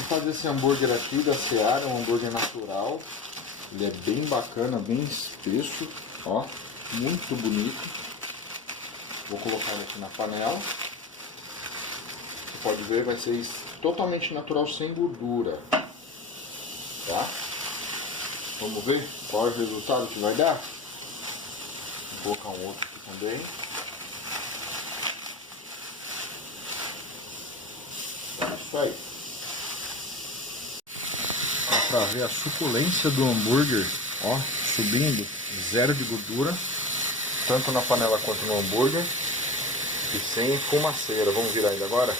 Vou fazer esse hambúrguer aqui da Seara, um hambúrguer natural. Ele é bem bacana, bem espesso, ó, muito bonito. Vou colocar ele aqui na panela. Você pode ver, vai ser totalmente natural, sem gordura, tá? Vamos ver qual é o resultado que vai dar? Vou colocar um outro aqui também. Isso aí. Dá pra ver a suculência do hambúrguer, ó, subindo, zero de gordura, tanto na panela quanto no hambúrguer, e sem fumaceira. Vamos virar ele agora?